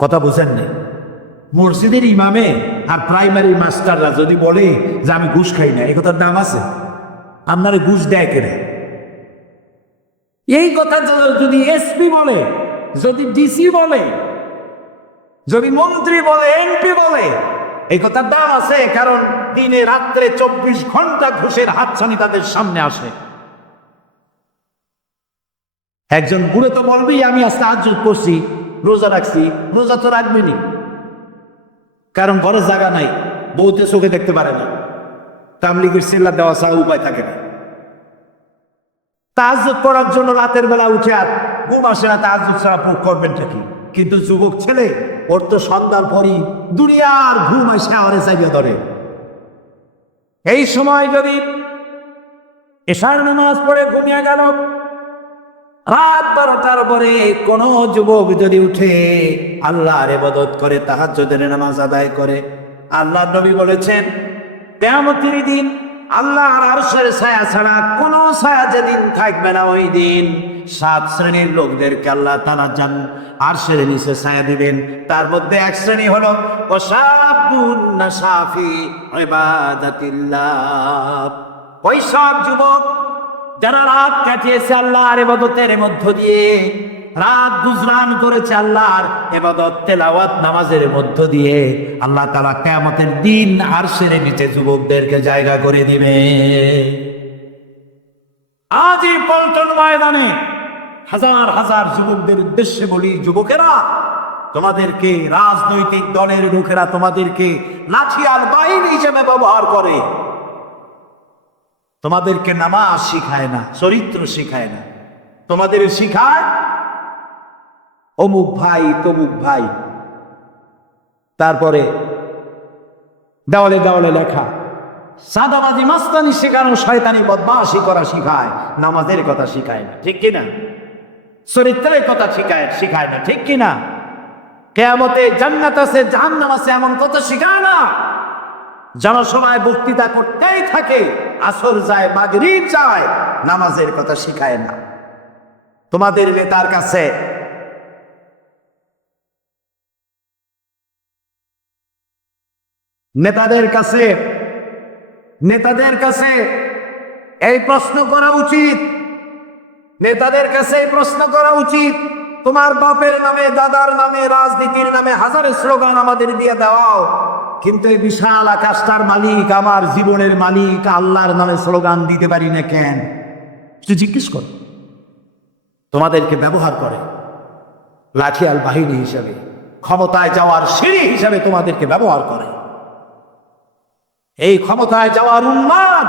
কথা বুঝেন না? মসজিদের ইমামে আর প্রাইমারি মাস্টাররা যদি বলে যে আমি ঘুষ খাই না, এই কথার দাম আছে? আপনারা ঘুষ দেয় কেন? এই কথা যদি এসপি বলে, যদি ডিসি বলে, যদি মন্ত্রী বলে, এমপি বলে, এই কথার দাম আছে। কারণ দিনে রাত্রে 24 ঘন্টা ঘুষের হাতছানি তাদের সামনে আসে। একজন বুড়ো তো বলবেই আমি আজকে তাহাজ্জুদ করছি, রোজা রাখছি। রোজা তো রাখবেনি, কারণ ঘরে জায়গা নাই, বউতে চোখে দেখতে পারে না, তাবলীগের সেল্লা দেওয়া ছাড়া উপায় থাকে না। তাহাজ্জুদ পড়ার জন্য রাতের বেলা উঠে আর ঘুম আসে না, তাহাজ্জুদ ছাড়া করবেনটা কি? কিন্তু যুবক ছেলে, ওর তো সন্ধ্যার পরই দুনিয়ার ঘুম আসে আরে চাইয়া ধরে। এই সময় যদি এশার নামাজ পড়ে ঘুমিয়ে গেল, রাত 12টার পরে কোন যুবক যদি উঠে আল্লাহর ইবাদত করে, তাহাজ্জুদের নামাজ আদায় করে, আল্লাহর নবী বলেছেন কিয়ামতের দিন আল্লাহর আরশের ছায়া ছাড়া কোন ছায়া যেদিন থাকবে না, ওই দিন 7 শ্রেণীর লোকদেরকে আল্লাহ তাআলা আরশের নিচে ছায়া দিবেন। তার মধ্যে এক শ্রেণী হলো ওয়াশাবুন নাশাফি ইবাদাতিল্লাহ। ওই সব যুবক যারা রাত কাটিয়েছে আল্লাহর ইবাদতের মধ্য দিয়ে, রাত গুজরান করেছে আল্লাহর ইবাদত তেলাওয়াত নামাজের মধ্য দিয়ে, আল্লাহ তাআলা কিয়ামতের দিন আরশের নিচে যুবকদেরকে জায়গা করে দিবে। আজ এই পল্টন ময়দানে হাজার হাজার যুবকদের উদ্দেশ্যে বলি, যুবকেরা, তোমাদেরকে রাজনৈতিক দলের লোকেরা তোমাদেরকে লাঠি আর বাহিনী হিসেবে ব্যবহার করে। তোমাদেরকে নামাজ শিখায় না, চরিত্র শিখায় না, তোমাদের শিখায় অমুক ভাই তমুক ভাই। তারপরে দেওয়ালে দেওয়ালে লেখা সাদাবাজি মাস্তানি শেখানো, শয়তানি বদমাশি করা শিখায়, নামাজের কথা শিখায় না, ঠিক কিনা? চরিত্রের কথা শিখায় না, ঠিক কিনা? কিয়ামতে জান্নাত আছে জাহান্নাম আছে এমন কথা শিখায় না। জনসভায় বক্তৃতা করতেই থাকে, আসর যায় মাগরিব যায়, নামাজের কথা শিখায় না। তোমাদের নেতার কাছে নেতাদের কাছে এই প্রশ্ন করা উচিত, নেতাদের কাছে এই প্রশ্ন করা উচিত, তোমার বাপের নামে দাদার নামে রাজনীতির নামে হাজারের স্লোগান আমাদের দিয়ে দাও, কিন্তু এই বিশাল আকাশটার মালিক, আমার জীবনের মালিক আল্লাহর নামে স্লোগান দিতে পারি না কেন? জিজ্ঞেস কর। তোমাদেরকে ব্যবহার করে লাঠিয়াল বাহিনী হিসাবে, ক্ষমতায় যাওয়ার সিঁড়ি হিসাবে তোমাদেরকে ব্যবহার করে। এই ক্ষমতায় যাওয়ার উন্মাদ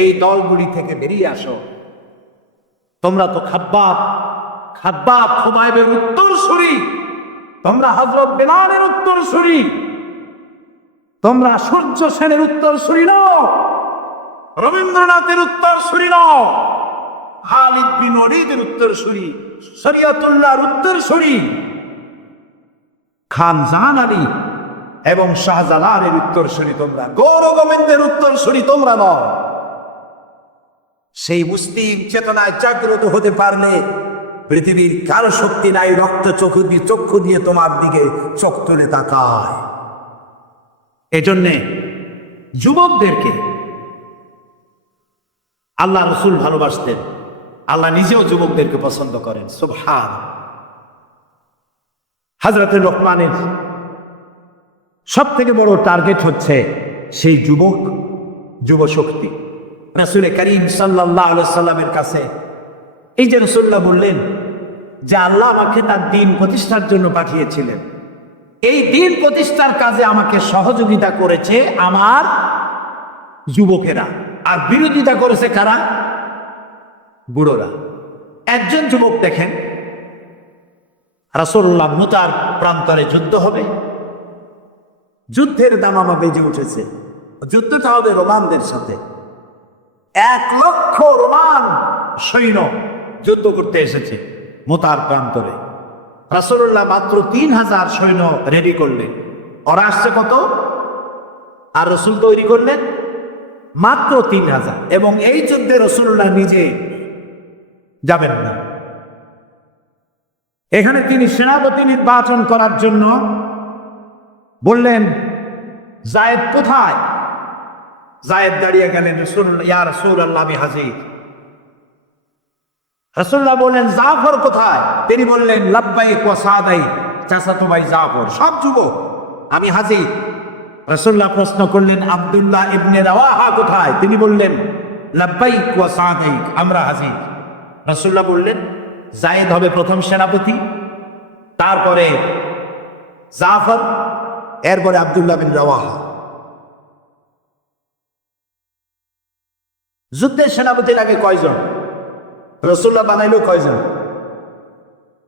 এই দলগুলি থেকে বেরিয়ে আসো। তোমরা তো খাব্বাব খুবাইবের উত্তরসূরি, তোমরা হযরত বেলালের উত্তরসূরি, তোমরা সূর্য সেনের উত্তরসূরি নও, রবীন্দ্রনাথের উত্তরসূরি নও, খালিদ বিন ওলীদের উত্তরসূরি, শরিয়তুল্লাহর উত্তরসূরি, খান জাহান আলী এবং শাহজালালের উত্তরসূরি তোমরা, গৌর গোবিন্দের উত্তরসূরি তোমরা নও। সেই মুসলিম চেতনায় জাগ্রত হতে পারলে পৃথিবীর কারো শক্তি নাই রক্ত চক্ষু দিয়ে তোমার দিকে চোখ তুলে তাকায়। এজন্যে যুবকদেরকে আল্লাহ রসুল ভালোবাসতেন, আল্লাহ নিজেও যুবকদেরকে পছন্দ করেন। সুবহান। হযরত লোকমানের সব থেকে বড় টার্গেট হচ্ছে সেই যুবশক্তি। রাসূল করিম সাল্লাল্লাহু আলাইহি সাল্লামের কাছে এই যে রাসূলুল্লাহ বললেন যে আল্লাহ আমাকে তার দ্বীন প্রতিষ্ঠার জন্য পাঠিয়েছিলেন, এই দ্বীন প্রতিষ্ঠার কাজে আমাকে সহযোগিতা করেছে আমার যুবকেরা, আর বিরোধিতা করেছে কারা? বুড়োরা। একজন যুবক দেখেন, রাসূলুল্লাহ মুতার প্রান্তরে যুদ্ধ হবে, যুদ্ধের দামামা বেজে উঠেছে, যুদ্ধটা হবে রোমানদের সাথে। 1 লক্ষ রোমান সৈন্য যুদ্ধ করতে এসেছে মুতার প্রান্তরে। রাসূলুল্লাহ মাত্র 3000 সৈন্য রেডি করলেন। ওরা আসছে কত? আর রাসূল তৈরি করলেন মাত্র 3000। এবং এই যুদ্ধে রাসূলুল্লাহ নিজে যাবেন না, এখানে তিনি সেনাপতি নির্বাচন করার জন্য বললেন, যায়েদ কোথায়? যায়েদ দাঁড়িয়ে গেলেন, ইয়া রাসূলুল্লাহ আমি হাজির। রাসূলুল্লাহ বললেন, জাফর কোথায়? তিনি বললেন, লাব্বাইক ওয়া সাদাইক, চাচাতো ভাই জাফর, সব যুবক, আমি হাজির। রাসূলুল্লাহ প্রশ্ন করলেন, আব্দুল্লাহ ইবনে রাওয়াহা কোথায়? তিনি বললেন, লাব্বাইক ওয়া সাদাইক, আমরা হাজির। রাসূলুল্লাহ বললেন, যায়েদ হবে প্রথম সেনাপতি, তারপরে জাফর, এরপরে আব্দুল্লাহ বিন রাওয়াহা। যুদ্ধের সেনাপতির আগে কয়জন? রাসূলুল্লাহ বানাইলো কয়জন?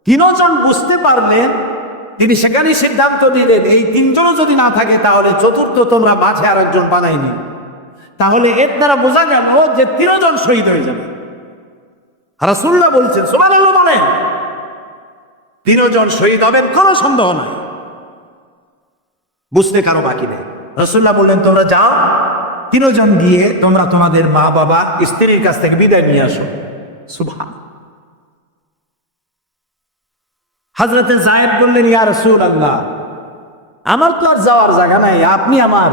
3 জন বুঝতে পারলেন, তিনি সেখানে সিদ্ধান্ত দিলেন এই 3 জনও যদি না থাকে তাহলে চতুর্থ তোমরা মাঝে আর একজন বানাইনি। তাহলে এর দ্বারা বোঝা গেল যে 3 জন শহীদ হয়ে যাবে। রাসূলুল্লাহ বলছেন, সুবহানাল্লাহ বলেন, 3 জন শহীদ হবেন, কোনো সন্দেহ নাই, বুঝতে কারো বাকি নেই। রাসূলুল্লাহ বললেন, তোমরা যাও, 3 জন গিয়ে তোমরা তোমাদের মা বাবা স্ত্রীর কাছ থেকে বিদায় নিয়ে আসো। সুবহান। হযরতে যায়েদ বললেন, ইয়া রাসূলুল্লাহ, আমার তো আর যাওয়ার জায়গা নাই, আপনি আমার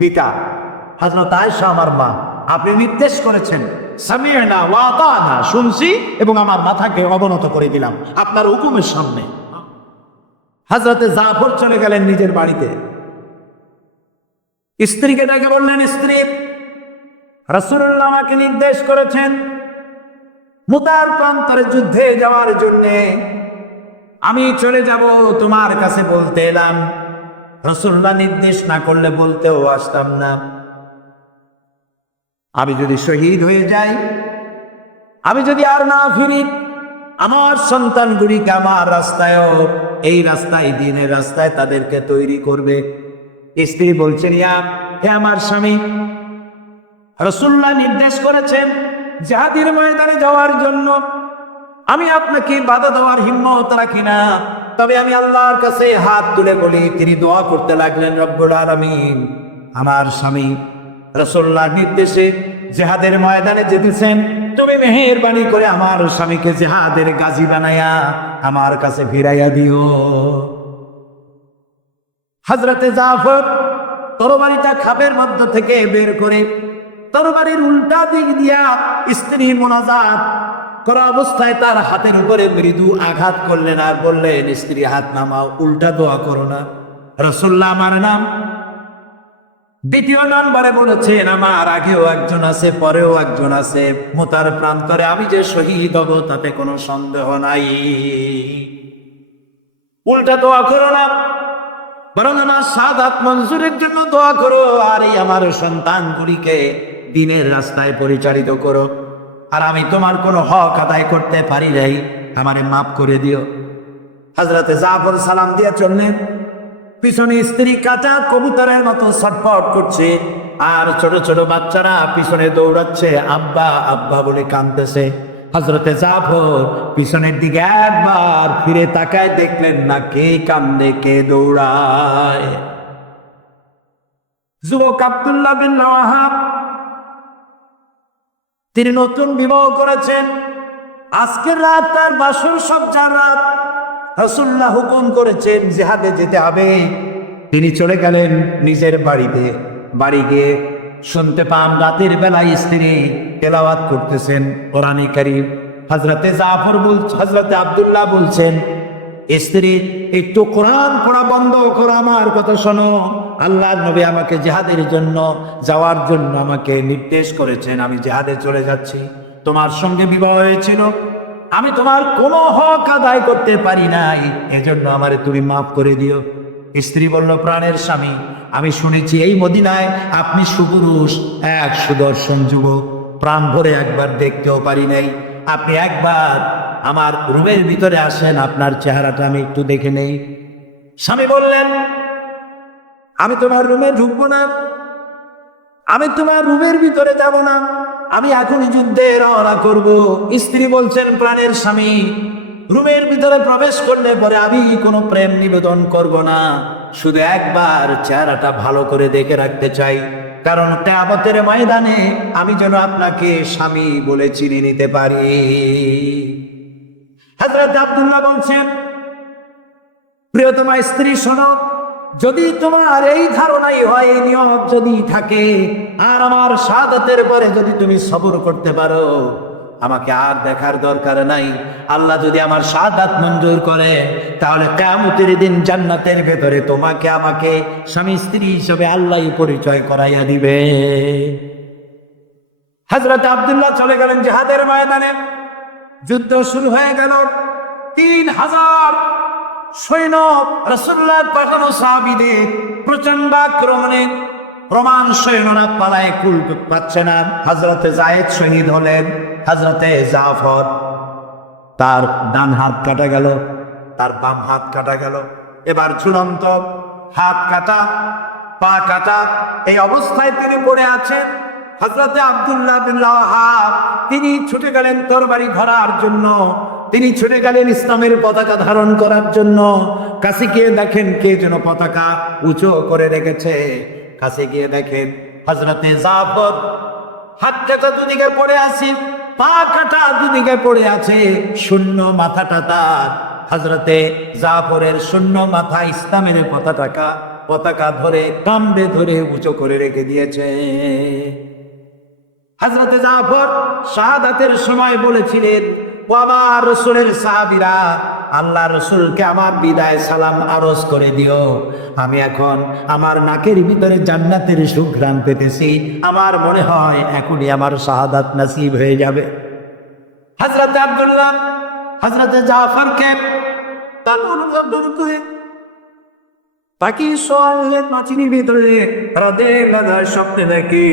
পিতা, হযরত আয়েশা আমার মা, আপনি নির্দেশ করেছেন, সামি'না ওয়া আতা'না, শুনছি এবং আমার মাথাকে অবনত করে দিলাম আপনার হুকুমের সামনে। হযরতে জাফর চলে গেলেন নিজের বাড়িতে, স্ত্রীকে ডেকে বললেন, স্ত্রী, রাসূলুল্লাহ আমাকে নির্দেশ করেছেন মুতার প্রান্তরে যুদ্ধে যাওয়ার জন্য, আমি চলে যাব, তোমার কাছে বলতে এলাম। রাসূলুল্লাহ নির্দেশ না করলে বলতেও আসতাম না। আমি যদি শহীদ হয়ে যাই, আমি যদি আর না ফিরি, আমার সন্তানগুলিকে আমার রাস্তায়ও, এই রাস্তায়, দিনের রাস্তায় তাদেরকে তৈরি করবে। স্ত্রী বলছেন, হে আমার স্বামী, রাসূলুল্লাহ নির্দেশ করেছেন জিহাদের ময়দানে যাওয়ার জন্য, আমি আপনাকে বাধা দেওয়ার হিম্মত রাখি না, তবে আমি আল্লাহর কাছে হাত তুলে বলি। তিনি দোয়া করতে লাগলেন, রব্বুল আলামিন, আমার স্বামী রাসূলুল্লাহর নির্দেশে জিহাদের ময়দানে যেতেছেন, তুমি মেহেরবানি করে আমার স্বামীকে জিহাদের গাজী বানায়া আমার কাছে ফিরাইয়া দিও। হযরতে জাফর তরবারিটা খাপের মধ্য থেকে বের করে তরবারির উল্টা দিক দিয়া স্ত্রী মোনাজাত করা অবস্থায় তার হাতের উপরে মৃদু আঘাত করলেন আর বললেন, স্ত্রী হাত নামাও, উল্টা দোয়া করো না। রাসূলুল্লাহ আমার নাম 2য় নম্বরে বলেছেন, আমার আগেও একজন আছে, পরেও একজন আছে, মুতার প্রান্তরে আমি যে শহীদ হব তাতে কোনো সন্দেহ নাই। উল্টা দোয়া করো না, বরং আমার শাহাদাত মঞ্জুরের জন্য দোয়া করো, আর এই আমার সন্তানগুলিকে দ্বীনের রাস্তায় পরিচালিত করো। আর আমি তোমার কোনো হক আদায় করতে পারি নাই, আমারে মাফ করে দিও। হযরতে জাফর সালাম দিয়ে চললেন, পিছনে স্ত্রী কাঁচা কবুতরের মতো ছটফট করছে, আর ছোট ছোট বাচ্চারা পিছনে দৌড়াচ্ছে, আব্বা আব্বা বলে কাঁদতেছে। হযরতে জাফর পিছনের দিকে একবার ফিরে তাকায়, দেখলেন না কে কান্দে, কে দৌড়ায়। যুবক আব্দুল্লাহ বিন রাওয়াহা, তিনি নতুন বিবাহ করেছেন, আজকের রাত তার বাসর সজ্জার রাত। রাসূলুল্লাহ হুকুম করেছেন জিহাদে যেতে হবে। তিনি চলে গেলেন নিজের বাড়িতে। বাড়ি গিয়ে শুনতে পান রাতের বেলায় স্ত্রী তেলাওয়াত করতেছেন কোরআনে কারীম। হযরতে জাফর হযরতে আব্দুল্লাহ বলছেন, স্ত্রী একটু কোরআন পড়া বন্ধ করো, আমার কথা শোনো। আল্লাহর নবী আমাকে জিহাদের জন্য যাওয়ার জন্য আমাকে নির্দেশ করেছেন, আমি জিহাদে চলে যাচ্ছি। তোমার সঙ্গে বিবাহ হয়েছিল, আমি তোমার কোনো হক আদায় করতে পারি নাই, এজন্য আমারে তুমি মাফ করে দিও। স্ত্রী বলল, প্রাণের স্বামী, আমি শুনেছি এই মদিনায় আপনি সুপুরুষ, এক সুদর্শন যুবক, প্রাণ ভরে একবার দেখতেও পারি নাই, আপনি একবার আমার রুমের ভিতরে আসেন, আপনার চেহারাটা আমি একটু দেখে নেই। স্বামী বললেন, আমি তোমার রুমে ঢুকবো না, আমি তোমার রুমের ভিতরে যাব না, আমি এখনই যুদ্ধে রওনা করব। স্ত্রী বলছেন, প্রাণের স্বামী, রুমের ভিতরে প্রবেশ করলে পরে আমি কোনো প্রেম নিবেদন করব না, শুধু একবার চেহারাটা ভালো করে দেখে রাখতে চাই, কারণ কিয়ামতের ময়দানে আমি যেন আপনাকে স্বামী বলে চিনে নিতে পারি। হযরত আব্দুল্লাহ বলছেন, প্রিয়তমা স্ত্রী শোনো, যদি তোমার এই ধারণাই হয়, এই নিয়ম যদি থাকে, আর আমার শাহাদাতের পরে যদি তুমি সবর করতে পারো, আমাকে আর দেখার দরকার নাই। আল্লাহ যদি আমার শাহাদাত মঞ্জুর করে, তাহলে কিয়ামতের দিন জান্নাতের ভেতরে তোমাকে আমাকে স্বামী স্ত্রী হিসেবে আল্লাহই পরিচয় করাইয়া দিবে। হযরত আব্দুল্লাহ চলে গেলেন জিহাদের ময়দানে। যুদ্ধ শুরু হয়ে গেল। 3000 সৈন্য রাসূলুল্লাহ পাঠানো সাহাবীদের প্রচন্ড আক্রমণে রোমান সৈন্যরা পালায় কুল পাচ্ছে না। হযরতে যায়েদ শহীদ হলেন। হযরতে জাফর, তার ডান হাত কাটা গেল, তার বাম হাত কাটা গেল। এবার ঝুলন্ত, হাত কাটা, পা কাটা, এই অবস্থায় তিনি পড়ে আছেন। হযরতে আব্দুল্লাহ বিন রাওয়াহা তিনি ছুটে গেলেন তরবারি ধরার জন্য, তিনি ছুটে গেলেন ইসলামের পতাকা ধারণ করার জন্য। কাছে গিয়ে দেখেন কে যেন পতাকা উঁচু করে রেখেছে। কাছে গিয়ে দেখেন হযরতে জাফর হাত কাটা দুদিকে পড়ে আছে, পা কাটা দুদিকে পড়ে আছে, শূন্য মাথাটা তার। হযরতে জাফরের শূন্য মাথা ইসলামের পতাকা ধরে কামড়ে ধরে উঁচু করে রেখে দিয়েছে। হযরতে জাফর শাহাদাতের সময় বলেছিলেন, ও আমার রাসূলের সাহাবীরা, আল্লাহ রাসূলকে আমার বিদায় সালাম আরজ করে দিও। আমি এখন আমার নাকের ভিতরে জান্নাতের সুঘ্রাণ পেতেছি। আমার মনে হয় এখনই আমার শাহাদাত নসিব হয়ে যাবে। হযরতে আব্দুল্লাহ হযরতে জাফরকে বাকি সোয়ালের মাটির ভিতরে হৃদয় লাগার স্বপ্নে নাকি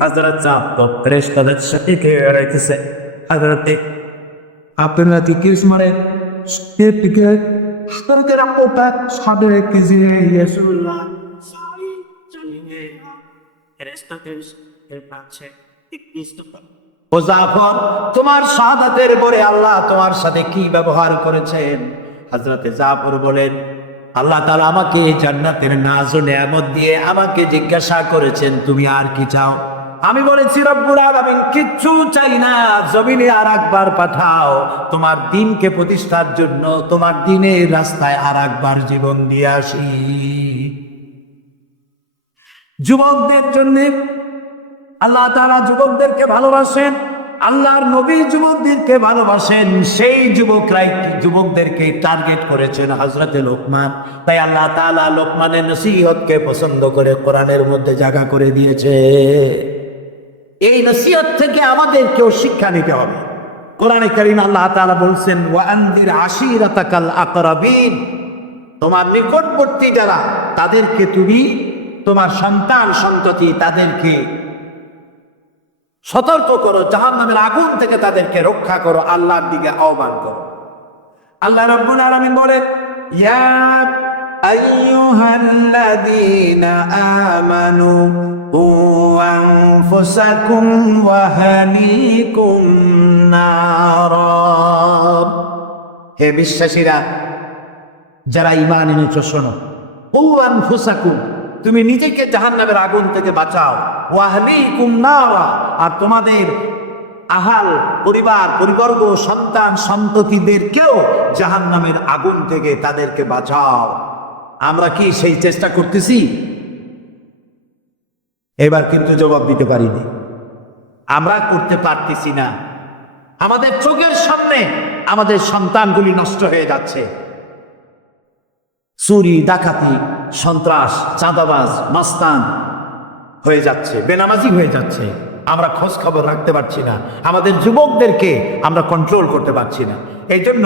হযরত জাফর ফেরেশতাদের সাথে রয়েছে। হযরতে আব্দুল্লাহ কি মারে স্টেপকে হযরতে রাব্বুটা সাদে কেজি রাসূলুল্লাহ সাই চলিয়ে ফেরেশতাদের কাছে ও জাফর, তোমার শাহাদাতের পরে আল্লাহ তোমার সাথে কি ব্যবহার করেছেন? হযরতে জাফর বলেন, আল্লাহ তাআলা আমাকে জান্নাতের নাজ ও নেয়ামত দিয়ে আমাকে জিজ্ঞাসা করেছেন, তুমি আর কি চাও? আমি বলেছি, রব্বুল আলামিন কিচ্ছু চাই না, জমিনে আর একবার পাঠাও তোমার দ্বীনকে প্রতিষ্ঠার জন্য, তোমার দ্বীনের রাস্তায় আর একবার জীবন দিয়ে আসি। যুবকদের জন্য আল্লাহ তাআলা যুবকদেরকে ভালোবাসেন, আল্লাহর নবী যুবকদেরকে ভালোবাসেন। সেই যুবকদেরকে টার্গেট করেছেন হযরতে লোকমান। তাই আল্লাহ তাআলা লোকমানের নসিহতকে পছন্দ করে কোরআনের মধ্যে জায়গা করে দিয়েছে। এই নসিহত থেকে আমাদেরকেও শিক্ষা নিতে হবে। কোরআনে কারীম আল্লাহ তাআলা বলছেন, ওয়া আনদির আশিরাতাকাল আকরাবিন, তোমার নিকটবর্তী যারা তাদেরকে তুমি, তোমার সন্তান সন্ততি তাদেরকে সতর্ক করো, জাহান্নামের আগুন থেকে তাদেরকে রক্ষা করো, আল্লাহর দিকে আহ্বান করো। আল্লাহ রাব্বুল আলামিন বলেন, ইয়া আইয়ুহাল্লাযীনা আমানু কু আনফুসাকুম ওয়া আহলিকুম নারা, হে বিশ্বাসীরা যারা ঈমান এনেছো শোনো, কু আনফুসাকুম, তুমি নিজেকে জাহান্নামের আগুন থেকে বাঁচাও, ওয়া আহলিকুম নারা, আর তোমাদের আহাল পরিবার পরিবর্গ সন্তান সন্ততিদেরকেও জাহান্নামের আগুন থেকে তাদেরকে বাঁচাও। আমরা কি সেই চেষ্টা করতেছি? এবার কিন্তু জবাব দিতে পারিনি, আমরা করতে পারতেছি না। আমাদের চোখের সামনে আমাদের সন্তানগুলি নষ্ট হয়ে যাচ্ছে, চুরি ডাকাতি সন্ত্রাস চাঁদাবাজ মাস্তান হয়ে যাচ্ছে, বেনামাজি হয়ে যাচ্ছে। আমরা খোঁজ খবর রাখতে পারছি না, আমাদের যুবকদেরকে আমরা কন্ট্রোল করতে পারছি না। এই জন্য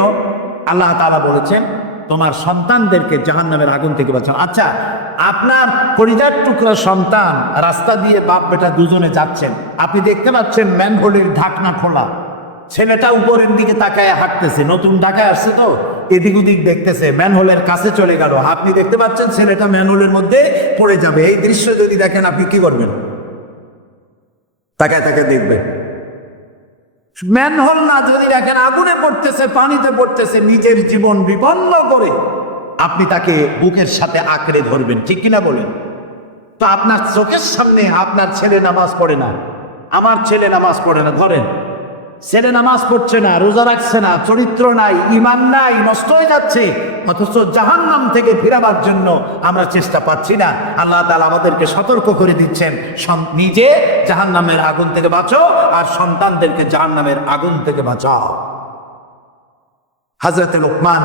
আল্লাহ তাআলা বলেছেন, তোমার সন্তানদেরকে জাহান্নামের আগুন থেকে বাঁচাও। আচ্ছা, আপনার পরিবার টুকরা সন্তান রাস্তা দিয়ে বাপ বেটা দুজনে যাচ্ছেন, আপনি দেখতে পাচ্ছেন ম্যানহোলের ঢাকনা খোলা, ছেলেটা উপরের দিকে তাকায় হাঁটতেছে, নতুন ঢাকায় আসছে তো এদিক ওদিক দেখতেছে, ম্যানহোলের কাছে চলে গেল, আপনি দেখতে পাচ্ছেন ছেলেটা ম্যানহোলের মধ্যে পড়ে যাবে। এই দৃশ্য যদি দেখেন আপনি কি করবেন? তাকায় তাকায় দেখবেন। ম্যানহোল না যদি দেখেন আগুনে পড়তেছে, পানিতে পড়তেছে, নিজের জীবন বিপন্ন করে আপনি তাকে বুকের সাথে আঁকড়ে ধরবেন, ঠিক কিনা বলেন? তো আপনার চোখের সামনে আপনার ছেলে নামাজ পড়ে না, আমার ছেলে নামাজ পড়ে না, ধরেন ছেলে নামাজ পড়ছে না, রোজা রাখছে না, চরিত্র নাই, ইমান নাই, নষ্ট হয়ে যাচ্ছে, অথচ জাহান্নাম থেকে ফিরাবার জন্য আমরা চেষ্টা পাচ্ছি না। আল্লাহ তাআলা আমাদেরকে সতর্ক করে দিচ্ছেন, নিজে জাহান্নামের আগুন থেকে বাঁচো আর সন্তানদেরকে জাহান্নামের আগুন থেকে বাঁচাও। হযরত লোকমান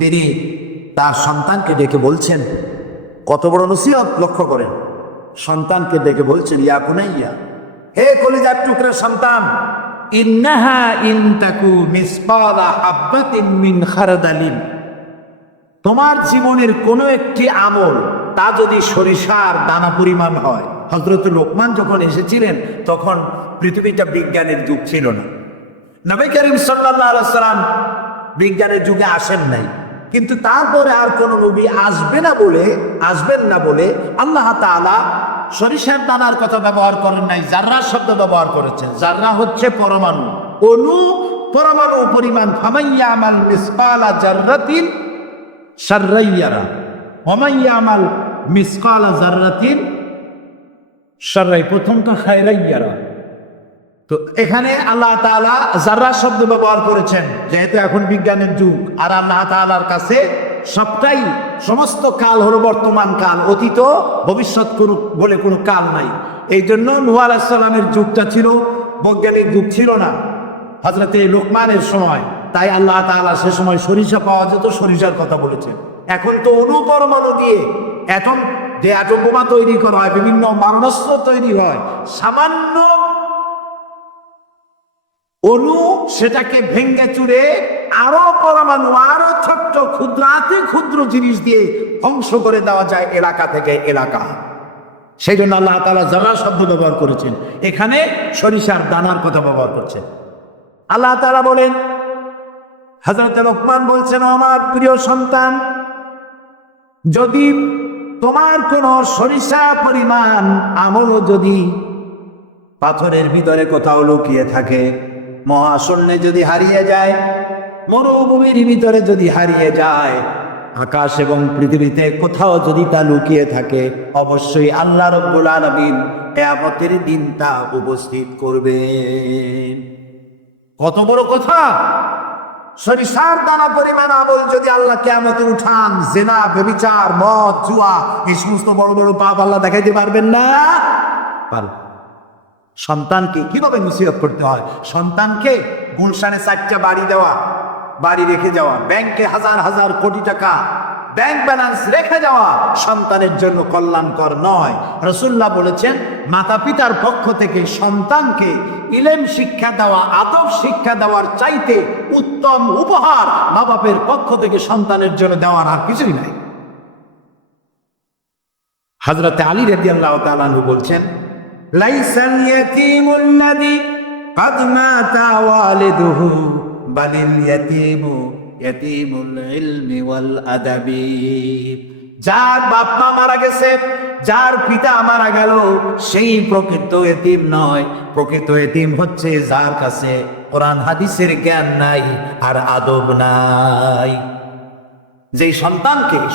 তিনি তার সন্তানকে ডেকে বলছেন, কত বড় নসিহত লক্ষ্য করেন। সন্তানকে ডেকে বলছেন, ইয়া বুনাইয়া, হে কলিজার টুকরা সন্তান, ইন্নাহা ইন তাকু মিসকালা হাববাতিন মিন খারদালিন, তোমার জীবনের কোনো একটি আমল তা যদি সরিষার দানা পরিমাণ হয়। হযরত লোকমান যখন এসেছিলেন তখন পৃথিবীটা বিজ্ঞানের যুগ ছিল না। নবী করিম সাল্লাল্লাহু আলাইহি সাল্লাম বিজ্ঞানের যুগে আসেন নাই, কিন্তু তারপরে আর কোন নবী আসবেন না বলে আল্লাহ তাআলা সরিষার দানার কথা ব্যবহার করেন নাই, জাররা শব্দ ব্যবহার করেছেন। জাররা হচ্ছে পরমাণু, অণু, পরমাণু পরিমাণ। ফামাইয়ামাল মিসকালা জাররাতিন শাররান ইয়ারা ওয়া মাইয়ামাল মিসকালা জাররাতিন শাররান, প্রথমটা খায়রান ইয়ারা। তো এখানে আল্লাহ তাআলা জাররা শব্দ ব্যবহার করেছেন, যেহেতু এখন বিজ্ঞানের যুগ আর আল্লাহ তাআলার কাছে সবটাই, সমস্ত কাল হলো বর্তমান কাল, অতীত ভবিষ্যৎ বলে কোনো কাল নাই। এই জন্য নূহ আলাইহিস সালামের যুগটা ছিল বৈজ্ঞানিক যুগ, ছিল না হযরতে লোকমানের সময়। তাই আল্লাহ তাআলা সে সময় সরিষা পাওয়া যেত, সরিষার কথা বলেছেন। এখন তো অণু পরমাণু দিয়ে অ্যাটম বোমা তৈরি করা হয়, বিভিন্ন মারণাস্ত্র তৈরি হয়, সামান্য অণু সেটাকে ভেঙ্গে চুরে আরো পরমাণু, আরো ছোট্ট ক্ষুদ্রাতি ক্ষুদ্র জিনিস দিয়ে ধ্বংস করে দেওয়া যায় এলাকা থেকে এলাকা। সেই জন্য আল্লাহ তাআলা জাররা শব্দ ব্যবহার করেছেন, এখানে সরিষার দানার কথা ব্যবহার করছেন। আল্লাহ তাআলা বলেন, হযরত লোকমান বলছেন, আমার প্রিয় সন্তান, যদি তোমার কোন সরিষা পরিমাণ আমলও যদি পাথরের ভিতরে কোথাও লুকিয়ে থাকে, মহাশূন্যে যদি হারিয়ে যায়, মরুভূমির ভিতরে যদি হারিয়ে যায়, আকাশ এবং পৃথিবীতে কোথাও যদি তা লুকিয়ে থাকে, অবশ্যই আল্লাহ রাব্বুল আলামিন কিয়ামতের দিন তা উপস্থিত করবেন। কত বড় কথা! সরিষার দানা পরিমাণ আমল যদি আল্লাহ কিয়ামতে উঠান, জিনা, ব্যভিচার, মদ, জুয়া, এই সমস্ত বড় বড় পাপ আল্লাহ দেখাইতে পারবেন না? পারবেন। সন্তানকে কিভাবে নসিহত করতে হয়? সন্তানকে গুলশানে 4টা বাড়ি রেখে যাওয়া, ব্যাংকে হাজার হাজার কোটি টাকা ব্যাংক ব্যালেন্স রেখে যাওয়া সন্তানের জন্য কল্যাণকর নয়। রাসূলুল্লাহ বলেছেন, মাতা পিতার পক্ষ থেকে সন্তানকে ইলম শিক্ষা দেওয়া, আদব শিক্ষা দেওয়ার চাইতে উত্তম উপহার মা বাপের পক্ষ থেকে সন্তানের জন্য দেওয়ার আর কিছুই নাই। হযরত আলী রাদিয়াল্লাহু তাআলা আনহু বলছেন, লাইসাল ইয়াতীমুল্লাযী ক্বাদ মাতা ওয়ালিদুহু বালিল ইয়াতীমু ইয়াতীমুল ইলমি ওয়াল আদাবি। যার বাপ মা মারা গেছে, যার পিতা মারা গেল, সেই প্রকৃত এতিম নয়। প্রকৃত এতিম হচ্ছে যার কাছে কোরআন হাদিসের জ্ঞান নাই আর আদব নাই। যে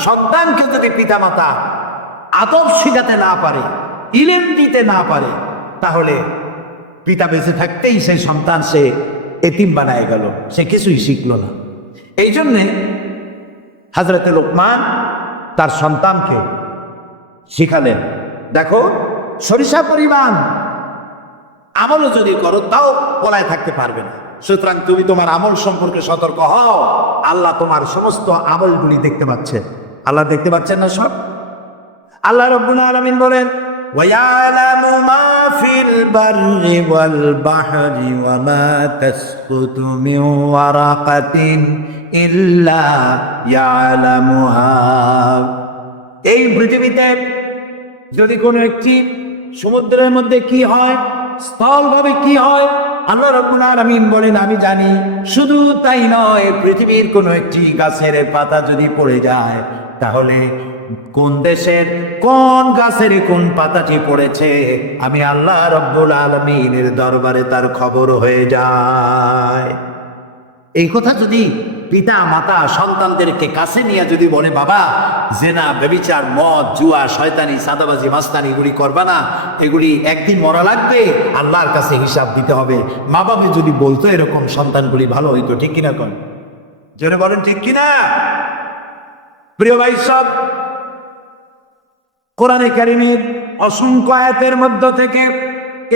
সন্তানকে যদি পিতা মাতা আদব শিখাতে না পারে, ইলম দিতে না পারে, তাহলে পিতা বেঁচে থাকতেই সেই সন্তান সে এতিম বানায় গেল, সে কিছুই শিখল না। এই জন্যে হযরতে লোকমান তার সন্তানকে শিখালেন, দেখো সরিষা পরিমাণ আমলও যদি করো তাও পলায় থাকতে পারবে না। সুতরাং তুমি তোমার আমল সম্পর্কে সতর্ক হও। আল্লাহ তোমার সমস্ত আমলগুলি দেখতে পাচ্ছেন। আল্লাহ দেখতে পাচ্ছেন না সব? আল্লাহ রাব্বুল আলামিন বলেন, وَيَعْلَمُ مَا فِي الْبَرِّ وَالْبَحْرِ وَمَا تَسْقُطُ مِنْ وَرَقَةٍ إِلَّا يَعْلَمُهَا। এই পৃথিবীতে যদি কোনো একটি সমুদ্রের মধ্যে কি হয়, স্থলভাবে কি হয়, আল্লাহ রাব্বুল আলামিন বলেন, আমি জানি। শুধু তাই নয়, পৃথিবীর কোনো একটি গাছের পাতা যদি পড়ে যায়, তাহলে কোন দেশের কোন গাছের কোন পাতাটি পড়েছে আমি আল্লাহ রাব্বুল আলামিনের দরবারে তার খবর হয়ে যায়। এই কথা যদি পিতা মাতা সন্তানদেরকে কাছে নিয়ে যদি বলে, বাবা জেনা ব্যভিচার মদ জুয়া শয়তানি সাদাবাজি মাস্তানি এগুলি করবা না, এগুলি একদিন মরা লাগবে, আল্লাহর কাছে হিসাব দিতে হবে, মা বাবা যদি বলতো এরকম সন্তানগুলি ভালো হইতো। ঠিক কিনা কন? জোরে বলেন ঠিক কিনা? প্রিয় ভাই সব, কোরআনে কারিমের অসংখ্য আয়াতের মধ্য থেকে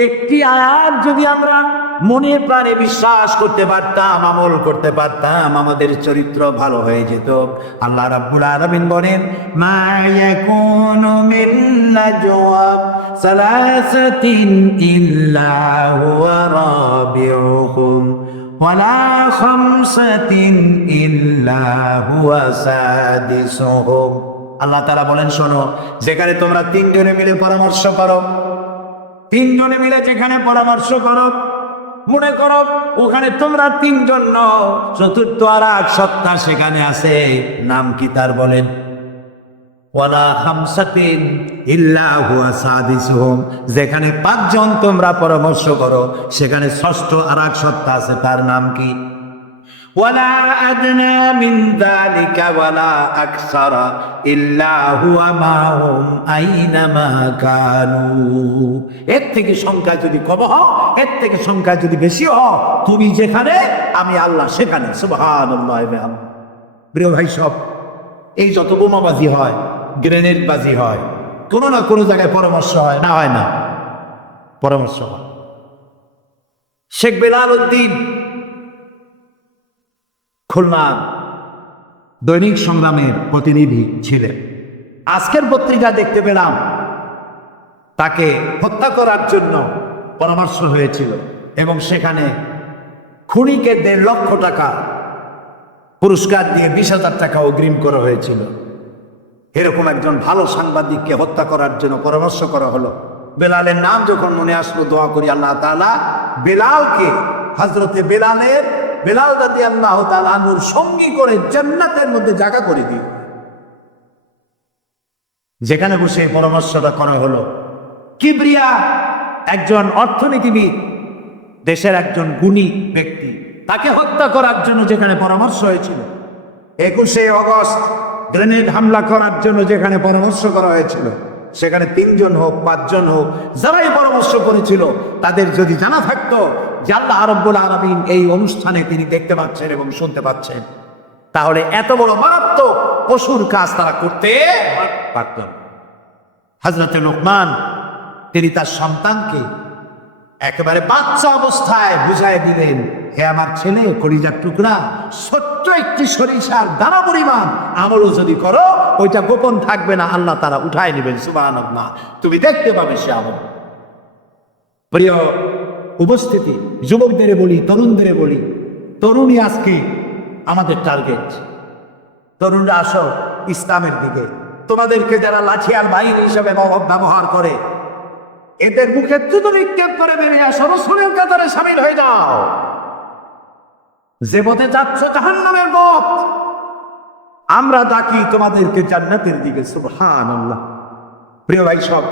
একটি আয়াত যদি আমরা মনে প্রাণে বিশ্বাস করতে পারতাম, আমল করতে পারতাম, আমাদের চরিত্র ভালো হয়ে যেত। আল্লাহ রাব্বুল আলামিন বলেন, মা ইয়াকুনু মিন নাজওয়া সালাসাতিন ইল্লা হুয়া রাবিউহুম ওয়ালা খামসাতিন ইল্লা হুয়া সাদিসুহুম। আল্লাহ তাআলা বলেন, শোনো, যেখানে তোমরা তিনজনে মিলে পরামর্শ করো, তিনজনে মিলে যেখানে পরামর্শ করো, মনে করো ওখানে তোমরা তিনজন নও, চতুর্থ আর এক সত্তা সেখানে আছে, নাম কি তার? বলেন, ওয়ালা খামসাতিন ইল্লা হুয়া সাদিসুহুম। যেখানে পাঁচজন তোমরা পরামর্শ করো, সেখানে ষষ্ঠ আর এক সত্তা আছে, তার নাম কি? ওয়ালা আদনা মিন যালিকা ওয়ালা আকসারা ইল্লা হুয়া মাহুম আইনামা কানু। এর থেকে সংখ্যা যদি কম হয়, এর থেকে সংখ্যা যদি বেশি হয়, তুমি যেখানে আমি আল্লাহ সেখানে। সুবহানাল্লাহ। প্রিয় ভাই সব, এই যত বোমাবাজি হয়, গ্রেনেড বাজি হয়, কোনো না কোনো জায়গায় পরামর্শ হয় না? হয় না? পরামর্শ হয়। শেখ বেলাল উদ্দিন খুলনা দৈনিক সংগ্রামের প্রতিনিধি ছিলেন। আজকের পত্রিকা দেখতে পেলাম তাকে হত্যা করার জন্য পরামর্শ হয়েছিল এবং সেখানে খুনিকে 1.5 লক্ষ টাকা পুরস্কার দিয়ে 20,000 টাকা অগ্রিম করা হয়েছিল। এরকম একজন ভালো সাংবাদিককে হত্যা করার জন্য পরামর্শ করা হলো। বেলালের নাম যখন মনে আসলো, দোয়া করি আল্লাহ তাআলা বেলালকে, হযরতে বেলাল রাদিয়াল্লাহু তাআলা আনহুর সঙ্গী করে জান্নাতের মধ্যে জায়গা করে দিও। যেখানে বসে পরামর্শটা করা হলো, কিবরিয়া একজন অর্থনীতিবিদ, দেশের একজন গুণী ব্যক্তি, তাকে হত্যা করার জন্য যেখানে পরামর্শ হয়েছিল, 21শে অগস্ট গ্রেনেড হামলা করার জন্য যেখানে পরামর্শ করা হয়েছিল, সেখানে 3 জন হোক 5 জন হোক, যারাই পরামর্শ করেছিল, তাদের যদি জানা থাকতো যে আল্লাহ রাব্বুল আলামিন এই অনুষ্ঠানে তিনি দেখতে পাচ্ছেন এবং শুনতে পাচ্ছেন, তাহলে এত বড় মারাত্মক পশুর কাজ তারা করতে পারত। হযরতে লোকমান তিনি তার সন্তানকে একেবারে বাচ্চা অবস্থায় বুঝাই দিলেন, হে আমার ছেলে, কলিজার টুকরা, ছোট্ট একটি সরিষার দানা পরিমাণ আমলও যদি করো, ওইটা গোপন থাকবে না, আল্লাহ তাআলা উঠায় নেবেন। সুবহানাল্লাহ। তুমি দেখতে পাবে সে আমল। প্রিয় উপস্থিতি, যুবকদের বলি, তরুণদের বলি, তরুণী আজকে আমাদের টার্গেট। তরুণরা আসো ইসলামের দিকে। তোমাদেরকে যারা লাঠিয়াল বাহিনী হিসেবে ব্যবহার করে, এদের মুখে জুতো নিক্ষেপ করে বেরিয়ে আসো, রাসূলের কাতারে শামিল হয়ে যাও। যে পথে যাচ্ছ জাহান্নামের পথ, আমরা ডাকি তোমাদেরকে জান্নাতের দিকে। সুবহানাল্লাহ। প্রিয় ভাই সব,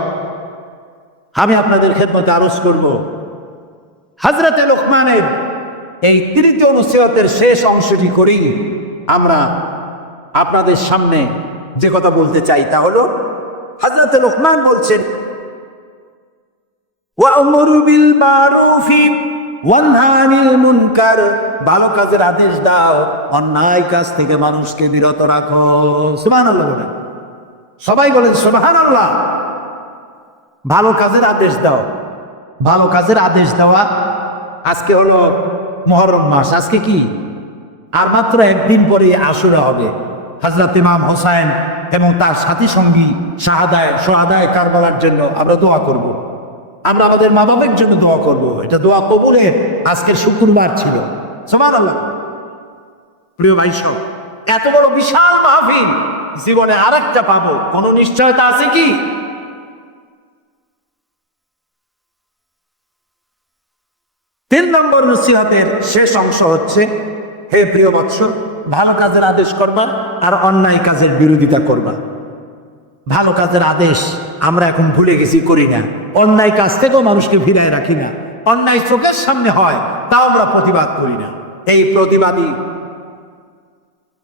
আমি আপনাদের খেদমতে আরজ করব, হযরতে লোকমানের এই 3য় নসিহতের শেষ অংশটি করি আমরা আপনাদের সামনে যে কথা বলতে চাই, তা হলো হযরতে লোকমান বলছেন, ওয়া'মুরু বিল মারুফি ওয়ানহা আনিল মুনকার। ভালো কাজের আদেশ দাও, অন্যায় কাজ থেকে মানুষকে বিরত রাখো। সুবহানাল্লাহ বলেন, সবাই বলেন সুবহানাল্লাহ। ভালো কাজের আদেশ দাও। ভালো কাজের আদেশ দেওয়া। আজকে হলো মুহররম মাস, আজকে কি আর মাত্র একদিন পরে আশুরা হবে। হযরত ইমাম হোসেন এবং তার সাথী সঙ্গী শাহাদায়ে কারবালার জন্য আমরা দোয়া করব। আমরা আমাদের মা বাবার জন্য দোয়া করব। এটা দোয়া কবুলের আজকের শুক্রবার ছিল। সুবহানাল্লাহ। প্রিয় ভাই সব, এত বড় বিশাল মাহফিল, জীবনে আরেকটা পাবো, কোনো নিশ্চয়তা আছে কি? 3 নম্বর নসিহতের শেষ অংশ হচ্ছে, হে প্রিয় বৎস, ভালো কাজের আদেশ করবা আর অন্যায় কাজের বিরোধিতা করবা। ভালো কাজের আদেশ আমরা এখন ভুলে গেছি, করি না। অন্যায় কাজ থেকেও মানুষকে ফিরায় রাখি না। অন্যায় চোখের সামনে হয়, তাও আমরা প্রতিবাদ করি না। এই প্রতিবাদী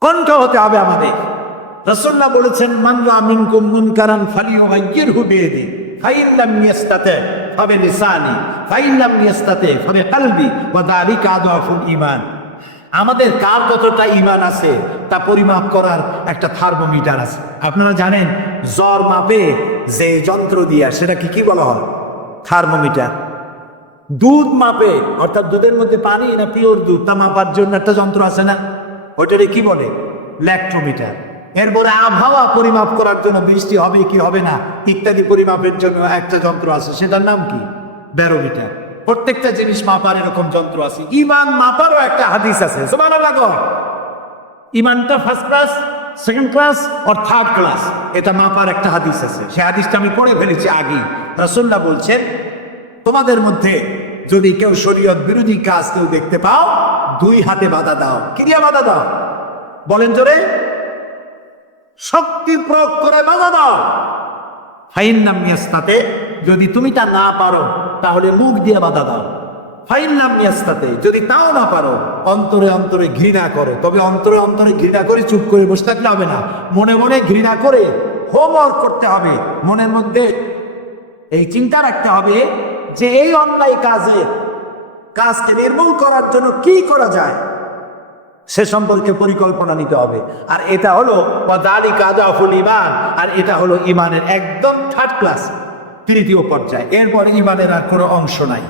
কণ্ঠ হতে হবে আমাদের। রাসূলুল্লাহ বলেছেন, মান রাআ মিনকুম মুনকারান ফালিয়ুগাইয়িরহু বিয়াদিহি ফাইন লাম ইস্তাতি ফাবিলিসানি ফাইন লাম ইস্তাতি ফাবিকলবি ওয়া যালিকা আদআফুল ঈমান। আমাদের কার কতটা ঈমান আছে তা পরিমাপ করার একটা থার্মোমিটার আছে। আপনারা জানেন জ্বর মাপে যে যন্ত্র দিয়া, সেটাকে কি বলা হয়? থার্মোমিটার। দুধ মাপে, অর্থাৎ দুধের মধ্যে পানি না পিওর দুধ তা মাপার জন্য একটা যন্ত্র আছে না, ওইটারে কি বলে? ল্যাক্টোমিটার। এরপরে আবহাওয়া পরিমাপ করার জন্য, বৃষ্টি হবে কি হবে না ইত্যাদি পরিমাপের জন্য একটা যন্ত্র আছে, সেটার নাম কি? ব্যারোমিটার। প্রত্যেকটা জিনিস মাপার এরকম যন্ত্র আছে। ঈমান মাপারও একটা হাদিস আছে। সুবহানাল্লাহ। ঈমানটা ফার্স্ট ক্লাস, সেকেন্ড ক্লাস আর থার্ড ক্লাস, এটা মাপার একটা হাদিস আছে। সেই হাদিসটা আমি পড়ে ফেলেছি আগেই। রাসূলুল্লাহ বলছেন, তোমাদের মধ্যে যদি কেউ শরীয়ত বিরোধী কাজ কেউ দেখতে পাও, দুই হাতে বাধা দাও। কি দিয়ে বাধা দাও? বলেন জোরে। শক্তি প্রয়োগ করে বাধা দাও। ফাইন লাম ইয়াস্তাতি, যদি তুমি তা না পারো তাহলে মুখ দিয়ে বাধা দাও। ফাইন লাম ইয়াস্তাতি, যদি তাও না পারো অন্তরে অন্তরে ঘৃণা করো। তবে অন্তরে অন্তরে ঘৃণা করে চুপ করে বসে থাকলে হবে না, মনে মনে ঘৃণা করে হোমওয়ার্ক করতে হবে। মনের মধ্যে এই চিন্তা রাখতে হবে যে এই অন্যায় কাজকে নির্মূল করার জন্য কি করা যায়, সে সম্পর্কে পরিকল্পনা নিতে হবে। আর এটা হলো যালিকা আদআফুল ঈমান, আর এটা হলো ঈমানের একদম থার্ড ক্লাস, তৃতীয় পর্যায়। এরপরে ঈমানের আর কোনো অংশ নাই।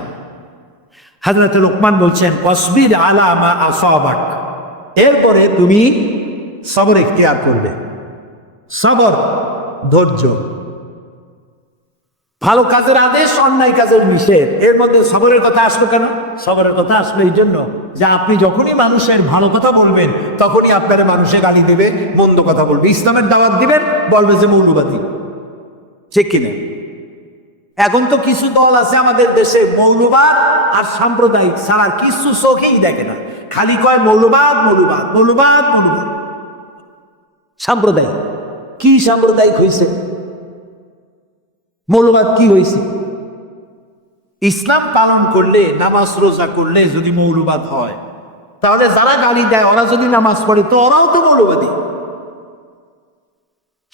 হযরত লুকমান বলছেন, ওয়াসবির আলা মা আসাবাক, এরপরে তুমি সবর ইখতিয়ার করবে। সবর, ধৈর্য। ভালো কাজের আদেশ, অন্যায় কাজের নিষেধ, এর মধ্যে সবরের কথা আসলো কেন? সবরের কথা আসলো এই জন্য যে আপনি যখনই মানুষের ভালো কথা বলবেন তখনই আপনার মানুষে গালি দেবে, মন্দ কথা বলবে। ইসলামের দাওয়াত দিবেন, বলবে যে মৌলবাদী। ঠিক কিনা? এখন তো কিছু দল আছে আমাদের দেশে, মৌলবাদ আর সাম্প্রদায়িক ছাড়া কিছু চোখেই দেখে না, খালি কয় মৌলবাদ মৌলবাদ মৌলবাদ মৌলবাদ। সাম্প্রদায়িক কি? সাম্প্রদায়িক হয়েছে? মৌলবাদ কি হয়েছে? ইসলাম পালন করলে, নামাজ রোজা করলে যদি মৌলবাদ হয়, তাহলে যারা গালি দেয় ওরা যদি নামাজ পড়ে তো ওরাও তো মৌলবাদী।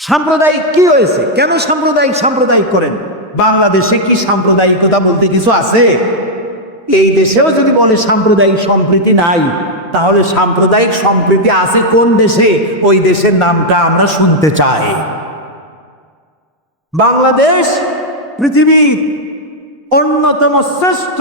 সাম্প্রদায়িক কি হয়েছে? কেন সাম্প্রদায়িক করেন? বাংলাদেশে কি সাম্প্রদায়িকতা বলতে কিছু আছে? এই দেশেও যদি বলে সাম্প্রদায়িক সম্প্রীতি নাই, তাহলে সাম্প্রদায়িক সম্প্রীতি আছে কোন দেশে? ওই দেশের নামটা আমরা শুনতে চাই। বাংলাদেশ পৃথিবীর অন্যতম শ্রেষ্ঠ